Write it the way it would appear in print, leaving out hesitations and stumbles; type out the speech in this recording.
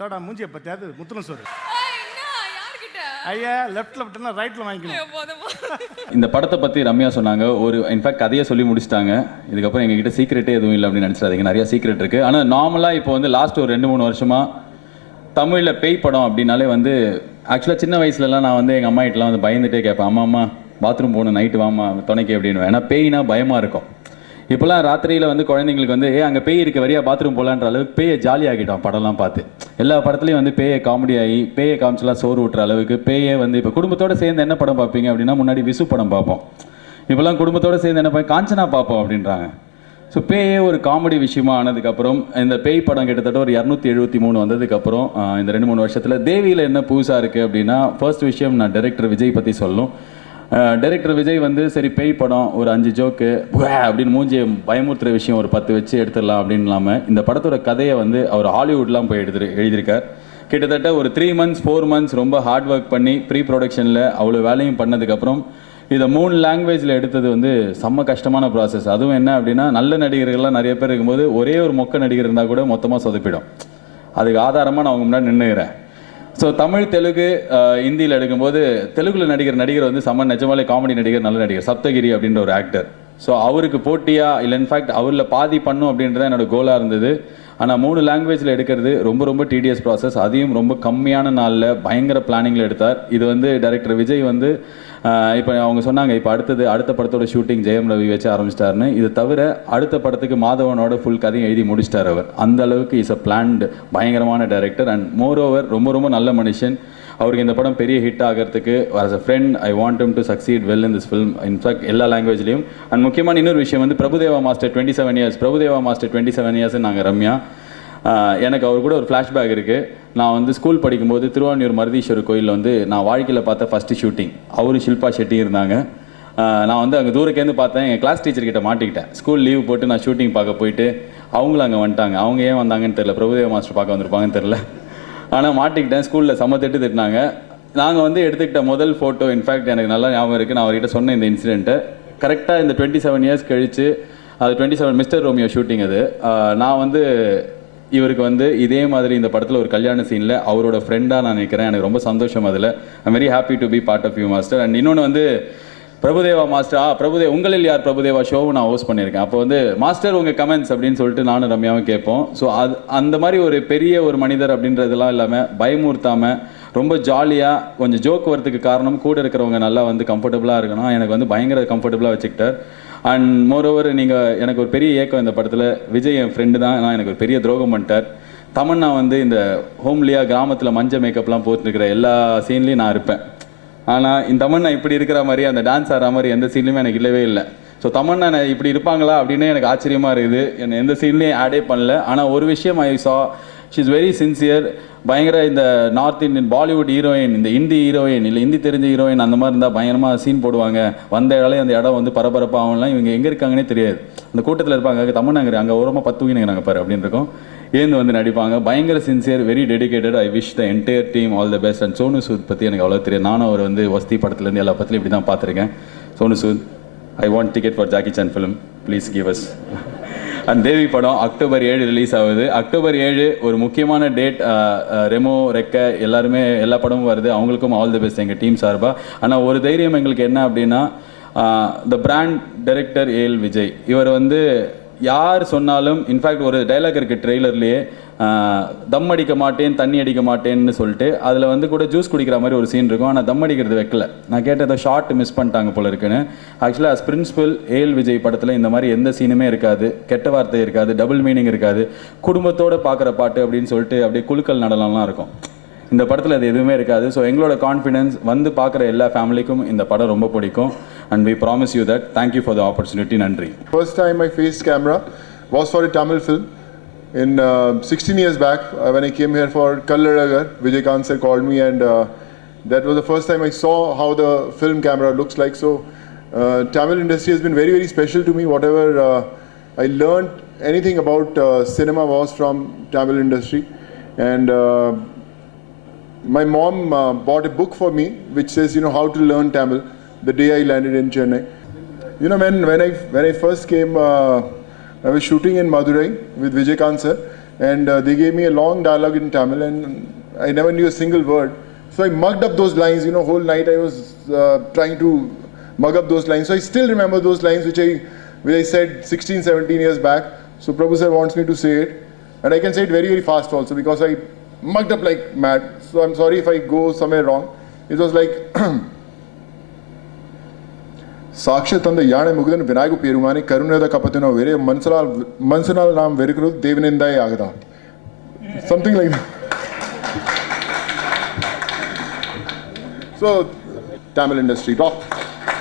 தோடா மூஞ்சியை பற்றியாவது முத்துணும் சோறு ஐயா லெஃப்ட்ல விட்டுனா ரைட்ல வாங்கிக்கணும். இந்த படத்தை பற்றி ரம்யா சொன்னாங்க. ஒரு இன்ஃபேக்ட் கதையை சொல்லி முடிச்சிட்டாங்க. இதுக்கப்புறம் எங்ககிட்ட சீக்ரெட்டே எதுவும் இல்லை அப்படின்னு நினச்சிடாதீங்க. நிறைய சீக்ரெட் இருக்குது. ஆனால் நார்மலாக இப்போ வந்து லாஸ்ட் ஒரு 2-3 வருஷமாக தமிழில் பேய் படம் அப்படின்னாலே வந்து ஆக்சுவலாக சின்ன வயசுலலாம் நான் வந்து எங்கள் அம்மா கிட்டலாம் வந்து பயந்துட்டே கேட்பேன், அம்மா பாத்ரூம் போகணும் நைட்டு வாமா துணைக்கு அப்படின்னு. ஏன்னா பேய்னா பயமாக இருக்கும். இப்போலாம் ராத்திரியில் வந்து குழந்தைங்களுக்கு வந்து அங்கே பேய் இருக்க வரையா பாத்ரூம் போகலான்ற அளவுக்கு பேயை ஜாலியாகிட்டோம் படம்லாம் பார்த்து. எல்லா படத்துலையும் வந்து பேயை காமெடி ஆகி பேயை காமிச்சலாம் சோறு விட்டுற அளவுக்கு பேயை வந்து இப்போ குடும்பத்தோடு சேர்ந்து என்ன படம் பார்ப்பீங்க அப்படின்னா முன்னாடி விசு படம் பார்ப்போம். இப்போலாம் குடும்பத்தோடு சேர்ந்து என்ன காஞ்சனா பார்ப்போம் அப்படின்றாங்க. ஸோ பேயே ஒரு காமெடி விஷயமா ஆனதுக்கப்புறம் இந்த பேய் படம் கிட்டத்தட்ட ஒரு 273 வந்ததுக்கப்புறம் இந்த 2-3 வருஷத்தில் தேவியில் என்ன புதுசாக இருக்குது அப்படின்னா ஃபர்ஸ்ட் விஷயம் நான் டைரக்டர் விஜய் பற்றி சொல்லணும். டைரக்டர் விஜய் வந்து சரி பேய் படம் ஒரு 5 ஜோக்கு அப்படின்னு மூஞ்சி பயமுறுத்துற விஷயம் ஒரு 10 வச்சு எடுத்துடலாம் அப்படின்னு இல்லாமல் இந்த படத்தோட கதையை வந்து அவர் ஹாலிவுட்லாம் போய் எழுதியிருக்கார். கிட்டத்தட்ட ஒரு 3 months 4 months ரொம்ப ஹார்ட் ஒர்க் பண்ணி ப்ரீ ப்ரொடக்ஷனில் அவ்வளோ வேலையும் பண்ணதுக்கப்புறம் இதை 3 லாங்குவேஜில் எடுத்தது வந்து செம்ம கஷ்டமான ப்ராசஸ். அதுவும் என்ன அப்படின்னா நல்ல நடிகர்கள்லாம் நிறைய பேர் இருக்கும்போது ஒரே ஒரு மொக்க நடிகர் இருந்தால் கூட மொத்தமாக சொதப்பிடும். அதுக்கு ஆதாரமாக நான் அவங்க முன்னாடி நின்றுகிறேன். ஸோ தமிழ் தெலுங்கு ஹிந்தியில் எடுக்கும்போது தெலுங்கில் நடிகர் வந்து செம்ம நிஜமாலே காமெடி நடிகர் நல்ல நடிகர் சப்தகிரி அப்படின்ற ஒரு ஆக்டர். ஸோ அவருக்கு போட்டியாக இல்லை இன்ஃபேக்ட் அவரில் பாதி பண்ணும் அப்படின்றது என்னோடய கோலாக இருந்தது. ஆனால் 3 லாங்குவேஜில் எடுக்கிறது ரொம்ப டிடிஎஸ் ப்ராசஸ். அதையும் ரொம்ப கம்மியான நாளில் பயங்கர பிளானிங்கில் எடுத்தார். இது வந்து டைரக்டர் விஜய் வந்து இப்போ அவங்க சொன்னாங்க இப்போ அடுத்த படத்தோட ஷூட்டிங் ஜெயம் ரவி வச்சு ஆரம்பிச்சிட்டாருன்னு. இது தவிர அடுத்த படத்துக்கு மாதவனோட ஃபுல் கதையும் எழுதி முடிச்சிட்டார் அவர். அந்த அளவுக்கு இஸ் அ பிளான்டு பயங்கரமான டைரக்டர் அண்ட் மோர் ஓவர் ரொம்ப நல்ல மனுஷன். அவருக்கு இந்த படம் பெரிய ஹிட் ஆகிறதுக்கு as a friend I want him to succeed well in this film in fact எல்லா லாங்குவேஜ்லையும். அண்ட் முக்கியமான இன்னொரு விஷயம் வந்து பிரபுதேவா மாஸ்டர் 27 இயர்ஸ் நாங்கள் ரம்யா. எனக்கு அவர் கூட ஒரு ஃப்ளாஷ்பேக் இருக்குது. நான் வந்து ஸ்கூல் படிக்கும்போது திருவான்யூர் மருதீஸ்வரர் கோயிலில் வந்து நான் வாழ்க்கையில் பார்த்த ஃபஸ்ட்டு ஷூட்டிங் அவரு ஷில்பா ஷெட்டி இருந்தாங்க. நான் வந்து அங்கே தூரக்கேருந்து பார்த்தேன். எங்கள் கிளாஸ் டீச்சர்கிட்ட மாட்டிக்கிட்டேன். ஸ்கூல் லீவ் போட்டு நான் ஷூட்டிங் பார்க்க போயிட்டு அவங்களும் அங்கே வந்துட்டாங்க. அவங்க ஏன் வந்தாங்கன்னு தெரில, பிரபுதேவா மாஸ்டர் பார்க்க வந்திருப்பாங்கன்னு தெரில. ஆனால் மாட்டிக்கிட்டேன். ஸ்கூலில் செம்ம திட்டினாங்க. நாங்கள் வந்து எடுத்துக்கிட்ட முதல் ஃபோட்டோ இன்ஃபேக்ட் எனக்கு நல்லா ஞாபகம் இருக்குது. நான் அவர்கிட்ட சொன்னேன் இந்த இன்சிடென்ட்டை. கரெக்டாக இந்த 27 இயர்ஸ் கழித்து அது 27 மிஸ்டர் ரோமியோ ஷூட்டிங் அது. நான் வந்து இவருக்கு வந்து இதே மாதிரி இந்த படத்தில் ஒரு கல்யாண சீனில் அவரோட ஃப்ரெண்டாக நான் நினைக்கிறேன். எனக்கு ரொம்ப சந்தோஷம். அதில் I'm very happy to be part of you master. And இன்னொன்று வந்து பிரபுதேவா மாஸ்டர் உங்களில் யார் பிரபுதேவா ஷோவும் நான் ஹோஸ்ட் பண்ணியிருக்கேன். அப்போ வந்து மாஸ்டர் உங்கள் கமெண்ட்ஸ் அப்படின்னு சொல்லிட்டு நானும் ரம்யாவும் கேட்போம். ஸோ அந்த மாதிரி ஒரு பெரிய ஒரு மனிதர் அப்படின்றதெல்லாம் இல்லாமல் பயமுறுத்தாமல் ரொம்ப ஜாலியாக கொஞ்சம் ஜோக் வரதுக்கு காரணம் கூட இருக்கிறவங்க நல்லா வந்து கம்ஃபர்டபுளாக இருக்கணும். எனக்கு வந்து பயங்கர கம்ஃபர்டபுளாக வச்சுக்கிட்டார். அண்ட் மோரோவர் நீங்கள் எனக்கு ஒரு பெரிய ஏக்கம் இந்த படத்தில் விஜய் என் ஃப்ரெண்டு தான். நான் எனக்கு ஒரு பெரிய துரோகம் பண்ணிட்டார். தமன்னா வந்து இந்த ஹோம்லியாக கிராமத்தில் மஞ்சள் மேக்கப்லாம் போட்டுருக்கிற எல்லா சீன்லேயும் நான் இருப்பேன். ஆனால் இந்த தமன்னா இப்படி இருக்கிற மாதிரி அந்த டான்ஸ் ஆடுற மாதிரி எந்த சீன்லையுமே எனக்கு இல்லவே இல்லை. ஸோ தமன்னா இப்படி இருப்பாங்களா அப்படின்னு எனக்கு ஆச்சரியமாக இருக்குது. என்னை எந்த சீன்லேயும் ஆடே பண்ணல. ஆனால் ஒரு விஷயம் ஐ சா ஷி இஸ் வெரி சின்சியர். பயங்கர இந்த நார்த் இந்தியன் பாலிவுட் ஹீரோயின், இந்த இந்தி ஹீரோயின் இல்லை ஹிந்தி தெரிஞ்ச ஹீரோயின் அந்த மாதிரி இருந்தால் பயங்கரமாக சீன் போடுவாங்க. வந்த இடம் அந்த இடம் வந்து பரபரப்பாகலாம். இவங்க எங்கே இருக்காங்கன்னே தெரியாது. அந்த கூட்டத்தில் இருப்பாங்க தமிழ்நாங்க அங்கே ஓரமாக 10 தூங்கினாங்க பாரு அப்படின்னு இருக்கும். ஏந்து வந்து நடிப்பாங்க. பயங்கர sincere, very dedicated. I wish the entire team all the best. And Sonu Sood பற்றி எனக்கு அவ்வளோ தெரியும். நானும் அவர் வந்து வஸ்தி படத்துலேருந்து எல்லா படத்துலையும் இப்படி தான் பார்த்துருக்கேன். Sonu Sood, I want ticket for Jackie Chan film, please give us. And Devi படம் அக்டோபர் 7 ரிலீஸ் ஆகுது. அக்டோபர் 7 ஒரு முக்கியமான டேட். ரெமோ ரெக்க எல்லாருமே எல்லா படமும் வருது. அவங்களுக்கும் ஆல் தி பெஸ்ட் எங்கள் டீம் சார்பாக. ஆனால் ஒரு தைரியம் எங்களுக்கு என்ன அப்படின்னா the brand director AL Vijay. இவர் வந்து யார் சொன்னாலும் இன்ஃபேக்ட் ஒரு டைலாக் இருக்குது ட்ரெய்லர்லேயே, தம் அடிக்க மாட்டேன் தண்ணி அடிக்க மாட்டேன்னு சொல்லிட்டு அதில் வந்து கூட ஜூஸ் குடிக்கிற மாதிரி ஒரு சீன் இருக்கும். ஆனால் தம் அடிக்கிறது வைக்கல. நான் கேட்டதை ஷார்ட் மிஸ் பண்ணிட்டாங்க போல இருக்குன்னு. ஆக்சுவலாக அஸ் பிரின்சிபல் ஏஎல் விஜய் படத்தில் இந்த மாதிரி எந்த சீனுமே இருக்காது, கெட்ட வார்த்தை இருக்காது, டபுள் மீனிங் இருக்காது, குடும்பத்தோடு பார்க்குற பாட்டு அப்படின்னு சொல்லிட்டு அப்படியே குலுக்கல் நடனம்லாம் இருக்கும். இந்த படத்தில் அது எதுவுமே இருக்காது. ஸோ எங்களோட கான்ஃபிடென்ஸ் வந்து பார்க்குற எல்லா ஃபேமிலிக்கும் இந்த படம் ரொம்ப பிடிக்கும். And we promise you that. Thank you for the opportunity. நன்றி. First time I faced camera was for a Tamil film. In 16 years back, when I came here for Kallalagar, Vijay Kant sir called me, and that was the first time I saw how the film camera looks like. So Tamil industry has been very special to me. Whatever I learned anything about cinema was from Tamil industry. And my mom bought a book for me which says, how to learn Tamil the day I landed in Chennai. When I first came, I was shooting in Madurai with Vijay Kant sir. and they gave me a long dialogue in Tamil, and I never knew a single word. So I mugged up those lines, you know, whole night I was trying to mug up those lines. So I still remember those lines which I said 16, 17 years back. So Prabhu sir wants me to say it, and I can say it very, very fast also because I mugged up like mad. So I'm sorry if I go somewhere wrong. It was like, ಸಾಕ್ಷ್ಯ ತಂದ ಯಾಣೆ ಮುಗಿದನು ವಿನಾಯಕ ಪೇರುಮಾನಿ ಕರುಣದ ಕಪತಿನೋ ವೇರೆ ಮನ್ಸನಾಲ್ ನಾಮ್ ವೆರಿಕರು ದೇವನಿಂದಾಯ ಆಗದ. Something like that. So, Tamil industry, rock.